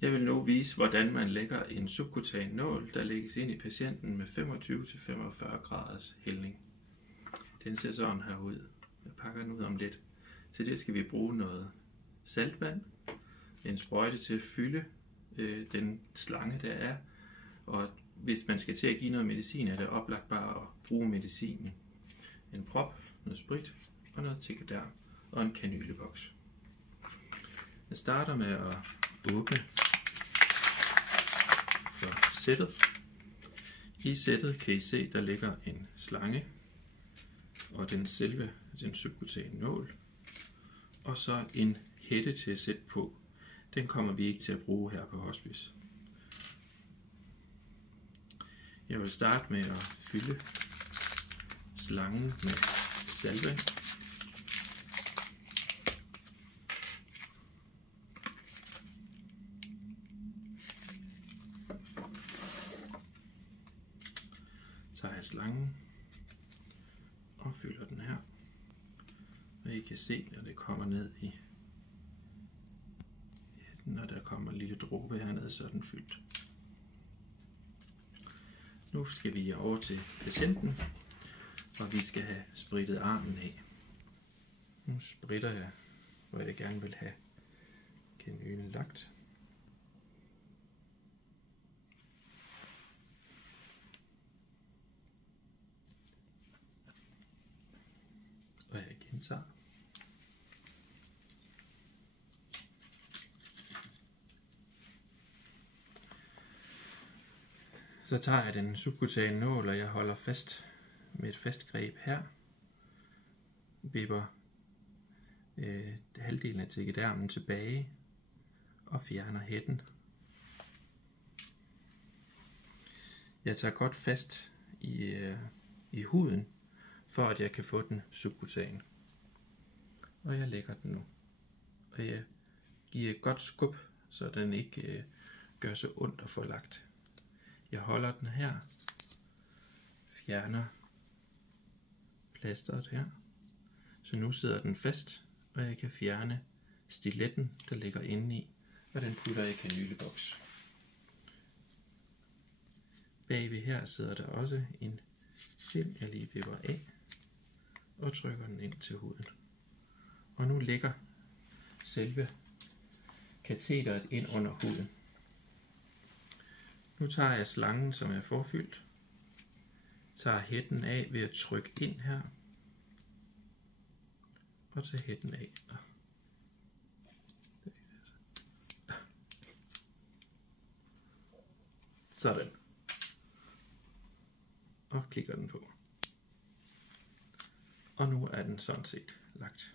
Jeg vil nu vise, hvordan man lægger en subkutan nål, der lægges ind i patienten med 25-45 graders hældning. Den ser sådan her ud. Jeg pakker den ud om lidt. Til det skal vi bruge noget saltvand, en sprøjte til at fylde den slange der er, og hvis man skal til at give noget medicin, er det oplagt bare at bruge medicinen. En prop, noget sprit og noget Tegaderm og en kanyleboks. Jeg starter med at åbne for sættet. I sættet kan I se, der ligger en slange og den subkutane nål, og så en hætte til at sætte på. Den kommer vi ikke til at bruge her på hospice. Jeg vil starte med at fylde slangen med saltvand. Så tager jeg slangen og fylder den her. Og I kan se, når det kommer ned i når der kommer en lille dråbe hernede, så er den fyldt. Nu skal vi over til patienten, og vi skal have sprittet armen af. Nu spritter jeg, hvor jeg gerne vil have kanylen lagt. Og jeg gentager. Så tager jeg den subkutane nål, og jeg holder fast med et fast greb her. Vipper halvdelen af tegadermen tilbage og fjerner hætten. Jeg tager godt fast i huden, for at jeg kan få den subkutan. Og jeg lægger den nu. Og jeg giver et godt skub, så den ikke gør så ondt at få lagt. Jeg holder den her, fjerner plasteret her, så nu sidder den fast, og jeg kan fjerne stiletten, der ligger inde i, og den putter jeg i kanyleboks. Bagved her sidder der også en film, jeg lige vipper af, og trykker den ind til huden. Og nu ligger selve katheteret ind under huden. Nu tager jeg slangen, som er forfyldt, tager hætten af ved at trykke ind her, og tager hætten af. Sådan. Og klikker den på. Og nu er den sådan set lagt.